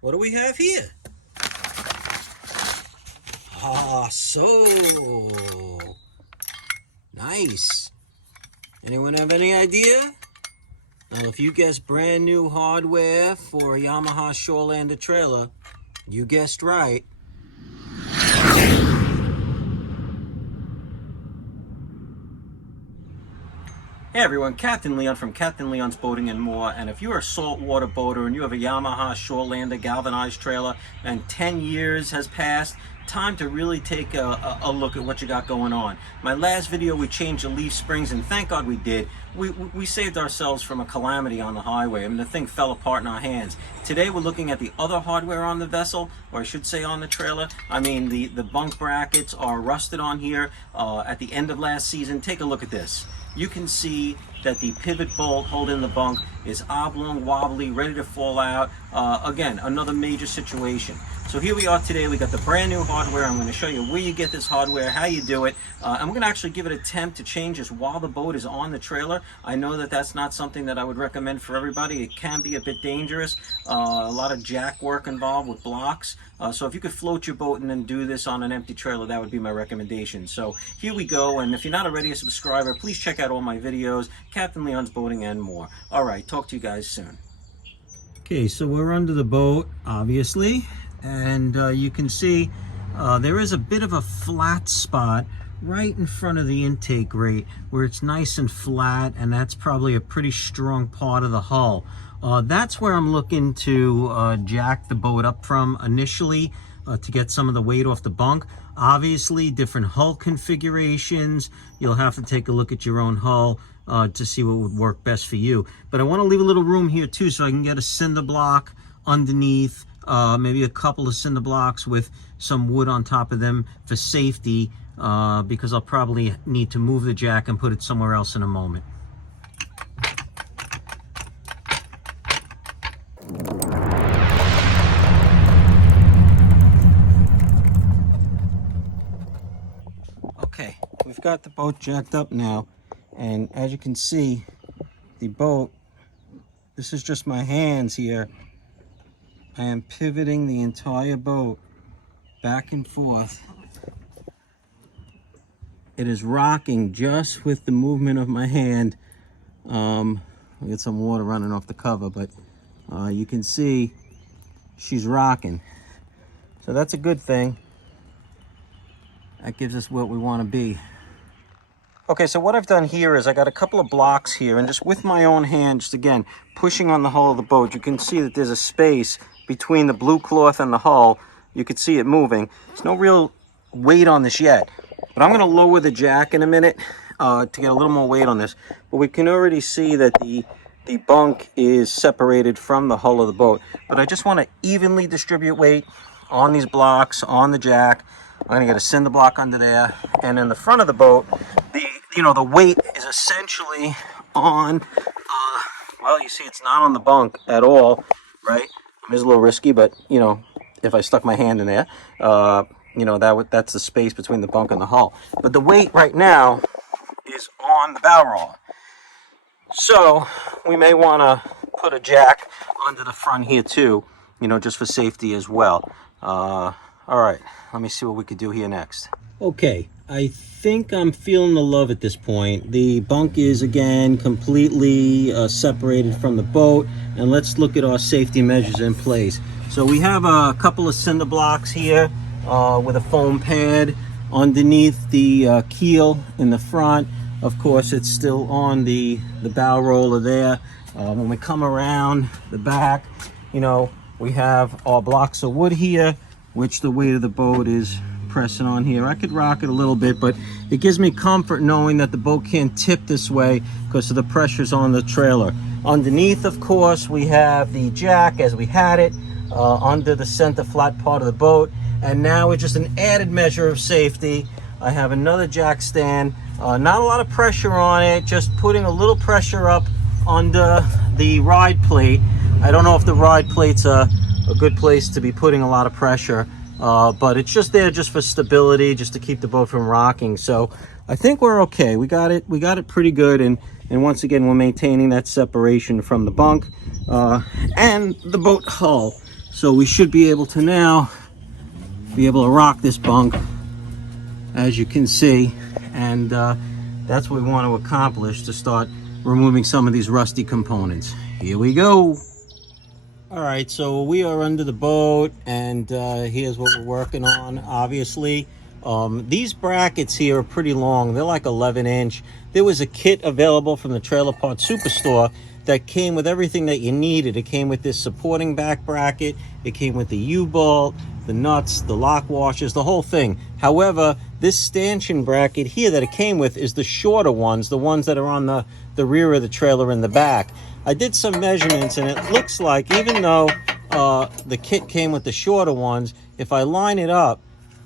What do we have here? Ah, so nice. Anyone have any idea? Now, if you guessed brand new hardware for a Yamaha Shoreland'r trailer, you guessed right. Hey everyone, Captain Leon from Captain Leon's Boating and More, and if you're a saltwater boater and you have a Yamaha Shoreland'r galvanized trailer and 10 years has passed, time to really take a look at what you got going on. My last video we changed the leaf springs, and thank God we did. We saved ourselves from a calamity on the highway. I mean, the thing fell apart in our hands. Today we're looking at the other hardware on the vessel, or I should say on the trailer. I mean, the bunk brackets are rusted on here at the end of last season. Take a look at this. You can see that the pivot bolt holding the bunk is oblong, wobbly, ready to fall out. Again, another major situation. So here we are today. We got the brand new hardware. I'm going to show you where you get this hardware, how you do it. I'm going to actually give it an attempt to change this while the boat is on the trailer. I know that that's not something that I would recommend for everybody. It can be a bit dangerous. A lot of jack work involved with blocks. So if you could float your boat and then do this on an empty trailer, that would be my recommendation. So here we go. And if you're not already a subscriber, please check out all my videos, Captain Leon's Boating and More. All right, talk to you guys soon. Okay, so we're under the boat, obviously. And you can see there is a bit of a flat spot right in front of the intake grate where it's nice and flat, and that's probably a pretty strong part of the hull. That's where I'm looking to jack the boat up from initially to get some of the weight off the bunk. Obviously, different hull configurations. You'll have to take a look at your own hull to see what would work best for you. But I want to leave a little room here too so I can get a cinder block underneath. Maybe a couple of cinder blocks with some wood on top of them for safety, because I'll probably need to move the jack and put it somewhere else in a moment. Okay, we've got the boat jacked up now, and as you can see, the boat, this is just my hands here. I am pivoting the entire boat back and forth. It is rocking just with the movement of my hand. I get some water running off the cover, but you can see she's rocking. So that's a good thing. That gives us what we want to be. Okay, so what I've done here is I got a couple of blocks here, and just with my own hand, just again, pushing on the hull of the boat, you can see that there's a space between the blue cloth and the hull. You can see it moving. There's no real weight on this yet, but I'm going to lower the jack in a minute to get a little more weight on this. But we can already see that the bunk is separated from the hull of the boat. But I just want to evenly distribute weight on these blocks, on the jack. I'm going to get a cinder block under there, and in the front of the boat, the weight is essentially on. Well, you see, it's not on the bunk at all, right? It's a little risky, but if I stuck my hand in there, that's the space between the bunk and the hull. But the weight right now is on the bow roll. So we may want to put a jack under the front here too, just for safety as well. All right, let me see what we could do here next. Okay, I think I'm feeling the love at this point. The bunk is again completely separated from the boat, and let's look at our safety measures in place. So we have a couple of cinder blocks here with a foam pad underneath the keel in the front. Of course, it's still on the bow roller there. When we come around the back, we have our blocks of wood here, which the weight of the boat is pressing on here. I could rock it a little bit, but it gives me comfort knowing that the boat can't tip this way because of the pressures on the trailer. Underneath, of course, we have the jack as we had it under the center flat part of the boat, and now it's just an added measure of safety. I have another jack stand, not a lot of pressure on it, just putting a little pressure up under the ride plate. I don't know if the ride plate's a good place to be putting a lot of pressure, but it's just there just for stability, just to keep the boat from rocking. So I think we're okay. We got it pretty good, and And once again, we're maintaining that separation from the bunk and the boat hull. So we should be able to now be able to rock this bunk, as you can see. And that's what we want to accomplish, to start removing some of these rusty components. Here we go. All right, so we are under the boat, and here's what we're working on. Obviously, these brackets here are pretty long. They're like 11-inch. There was a kit available from the Trailer Parts Superstore that came with everything that you needed. It came with this supporting back bracket. It came with the U-bolt, the nuts, the lock washers, the whole thing. However, this stanchion bracket here that it came with is the shorter ones, the ones that are on the rear of the trailer in the back. I did some measurements, and it looks like, even though the kit came with the shorter ones, if I line it up,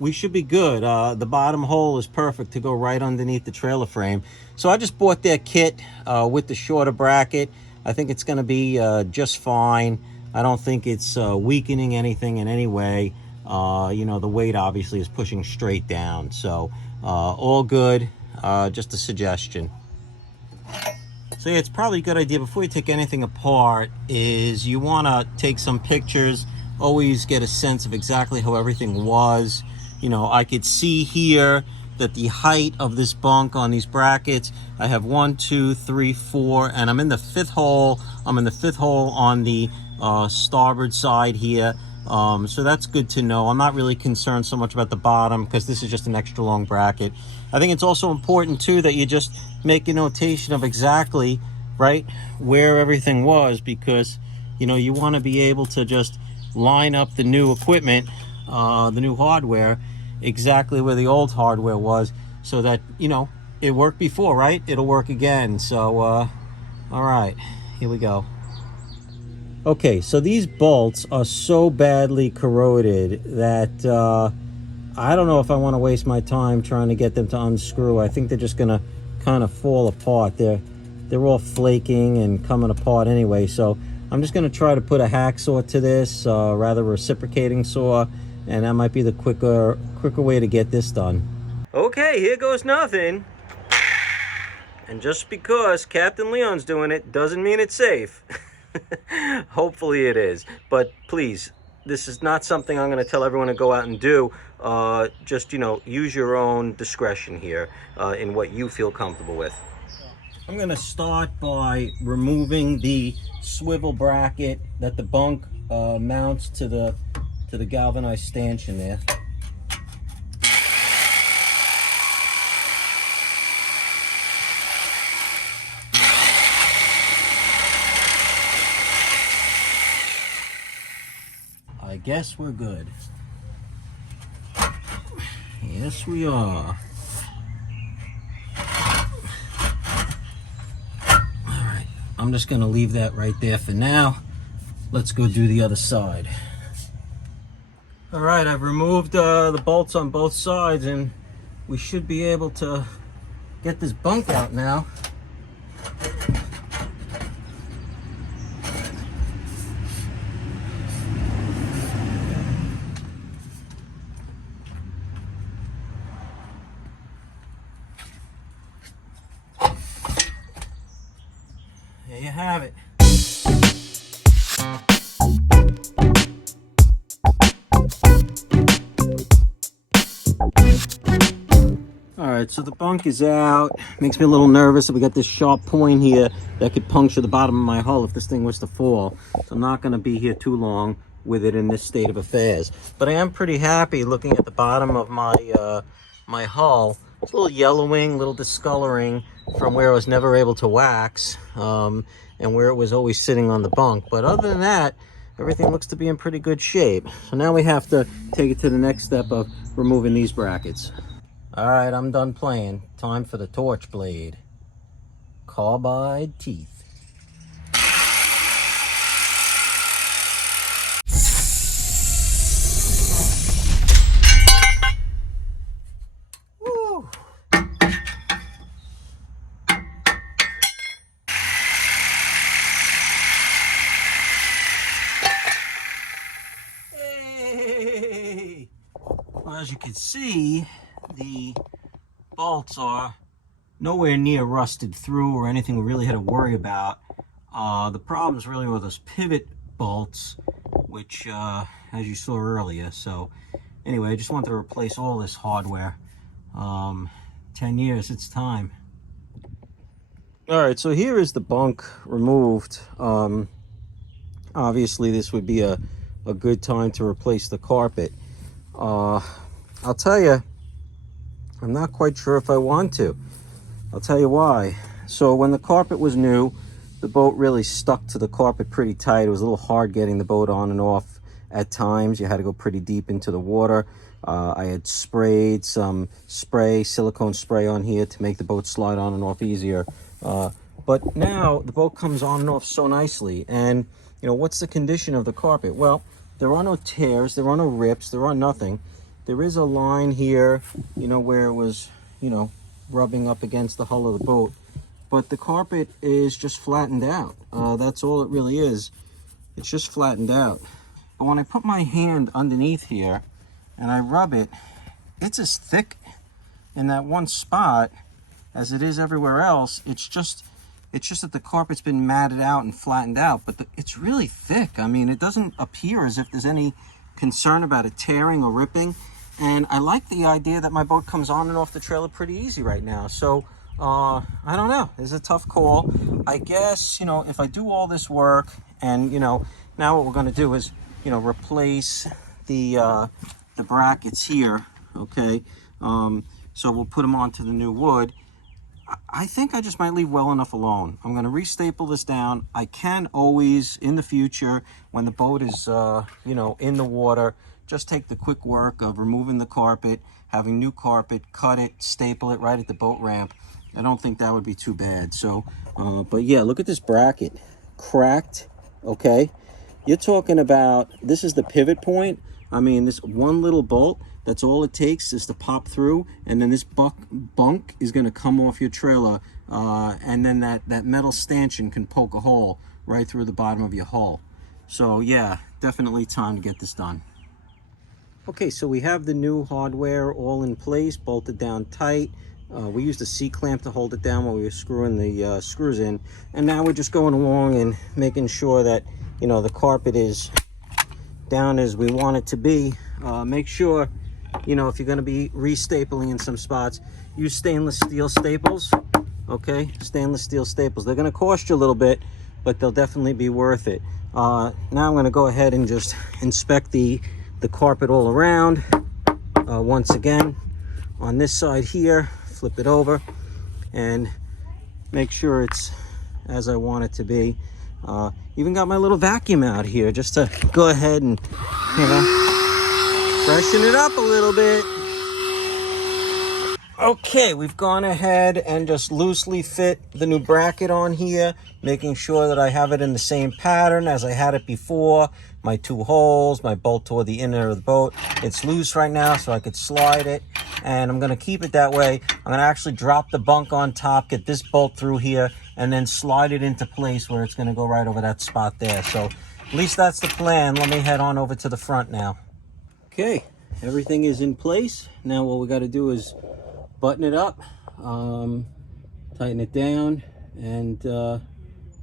we should be good. The bottom hole is perfect to go right underneath the trailer frame. So I just bought their kit with the shorter bracket. I think it's going to be just fine. I don't think it's weakening anything in any way. You know, the weight obviously is pushing straight down. So all good, just a suggestion. So yeah, it's probably a good idea, before you take anything apart, is you want to take some pictures, always get a sense of exactly how everything was. You know, I could see here that the height of this bunk on these brackets, I have 1, 2, 3, 4, and I'm in the 5th hole. I'm in the 5th hole on the starboard side here. So that's good to know. I'm not really concerned so much about the bottom, because this is just an extra long bracket. I think it's also important too that you just make a notation of exactly, right, where everything was, because, you know, you want to be able to just line up the new equipment, the new hardware, exactly where the old hardware was, so that, you know, it worked before, right? It'll work again. So, all right, here we go. Okay, so these bolts are so badly corroded that I don't know if I want to waste my time trying to get them to unscrew. I think they're just gonna kind of fall apart. They're all flaking and coming apart anyway. So I'm just gonna try to put a hacksaw to this, rather reciprocating saw, and that might be the quicker way to get this done. Okay, here goes nothing. And just because Captain Leon's doing it doesn't mean it's safe. Hopefully it is, but please, this is not something I'm going to tell everyone to go out and do. Just, you know, use your own discretion here in what you feel comfortable with. I'm going to start by removing the swivel bracket that the bunk mounts to the galvanized stanchion there. I guess we're good. Yes, we are. Alright, I'm just going to leave that right there for now. Let's go do the other side. Alright, I've removed the bolts on both sides, and we should be able to get this bunk out now. There you have it. Alright, so the bunk is out. Makes me a little nervous that we got this sharp point here that could puncture the bottom of my hull if this thing was to fall. So I'm not going to be here too long with it in this state of affairs. But I am pretty happy looking at the bottom of my my hull. It's a little yellowing, a little discoloring from where I was never able to wax, and where it was always sitting on the bunk. But other than that, everything looks to be in pretty good shape. So now we have to take it to the next step of removing these brackets. All right, I'm done playing. Time for the torch blade. Carbide teeth. Woo. Hey! Well, as you can see, the bolts are nowhere near rusted through or anything we really had to worry about. The problems really were those pivot bolts, which as you saw earlier. So anyway, I just wanted to replace all this hardware. 10 years, it's time. All right, so here is the bunk removed. Obviously this would be a good time to replace the carpet. I'll tell you, I'm not quite sure if I want to. I'll tell you why. So when the carpet was new, the boat really stuck to the carpet pretty tight. It was a little hard getting the boat on and off at times. You had to go pretty deep into the water. I had sprayed some silicone spray on here to make the boat slide on and off easier. But now the boat comes on and off so nicely. And, you know, what's the condition of the carpet? Well, there are no tears, there are no rips, there are nothing. There is a line here, you know, where it was, you know, rubbing up against the hull of the boat. But the carpet is just flattened out. That's all it really is. It's just flattened out. But when I put my hand underneath here and I rub it, it's as thick in that one spot as it is everywhere else. It's just that the carpet's been matted out and flattened out, but it's really thick. I mean, it doesn't appear as if there's any concern about it tearing or ripping. And I like the idea that my boat comes on and off the trailer pretty easy right now. So I don't know, it's a tough call. I guess, you know, if I do all this work and, you know, now what we're going to do is, you know, replace the brackets here. Okay. So we'll put them onto the new wood. I think I just might leave well enough alone. I'm going to restaple this down. I can always, in the future, when the boat is, you know, in the water, just take the quick work of removing the carpet, having new carpet, cut it, staple it right at the boat ramp. I don't think that would be too bad. So, but yeah, look at this bracket. Cracked, okay? You're talking about, this is the pivot point. I mean, this one little bolt, that's all it takes is to pop through, and then this bunk is going to come off your trailer, and then that metal stanchion can poke a hole right through the bottom of your hull. So yeah, definitely time to get this done. Okay, so we have the new hardware all in place, bolted down tight. We used a C-clamp to hold it down while we were screwing the screws in, and now we're just going along and making sure that, you know, the carpet is down as we want it to be. Make sure, you know, if you're going to be restapling in some spots, use stainless steel staples. Okay, stainless steel staples. They're going to cost you a little bit, but they'll definitely be worth it. Now I'm going to go ahead and just inspect the carpet all around. Once again, on this side here, flip it over and make sure it's as I want it to be. Even got my little vacuum out here just to go ahead and, you know, freshen it up a little bit. Okay, we've gone ahead and just loosely fit the new bracket on here, making sure that I have it in the same pattern as I had it before. My two holes, my bolt toward the inner of the boat. It's loose right now, so I could slide it, and I'm going to keep it that way. I'm going to actually drop the bunk on top, get this bolt through here, and then slide it into place where it's going to go right over that spot there. So at least that's the plan. Let me head on over to the front now. Okay, everything is in place. Now what we got to do is button it up, tighten it down, and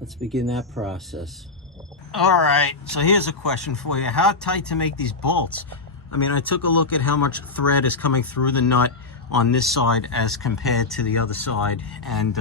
let's begin that process. All right, so here's a question for you. How tight to make these bolts? I mean, I took a look at how much thread is coming through the nut on this side as compared to the other side, and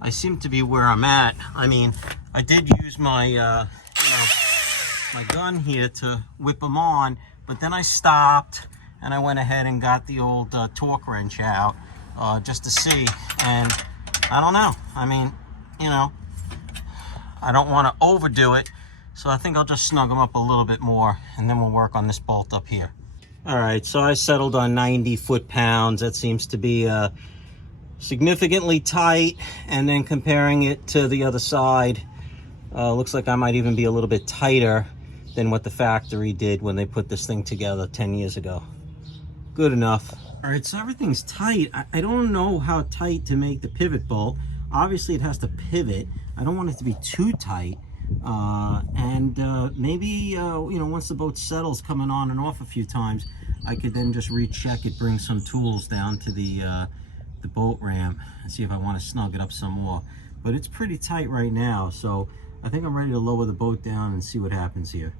I seem to be where I'm at. I mean, I did use my, you know, my gun here to whip them on, but then I stopped and I went ahead and got the old torque wrench out just to see, and I don't know. I mean, you know, I don't want to overdo it, so I think I'll just snug them up a little bit more, and then we'll work on this bolt up here. All right, so I settled on 90 foot-pounds. That seems to be significantly tight, and then comparing it to the other side, looks like I might even be a little bit tighter than what the factory did when they put this thing together 10 years ago. Good enough. All right, so everything's tight. I don't know how tight to make the pivot bolt. Obviously, it has to pivot. I don't want it to be too tight. Maybe, you know, once the boat settles coming on and off a few times, I could then just recheck it, bring some tools down to the the boat ramp and see if I want to snug it up some more. But it's pretty tight right now, so I think I'm ready to lower the boat down and see what happens here.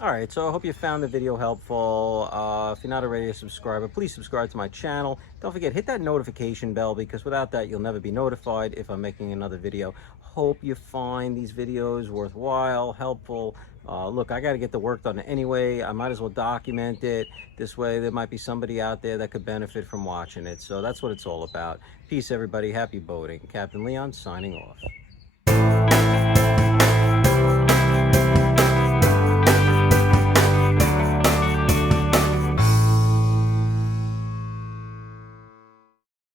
All right, so I hope you found the video helpful. If you're not already a subscriber, please subscribe to my channel. Don't forget, hit that notification bell, because without that, you'll never be notified if I'm making another video. Hope you find these videos worthwhile, helpful. Look, I got to get the work done anyway. I might as well document it. This way, there might be somebody out there that could benefit from watching it. So that's what it's all about. Peace, everybody. Happy boating. Captain Leon signing off.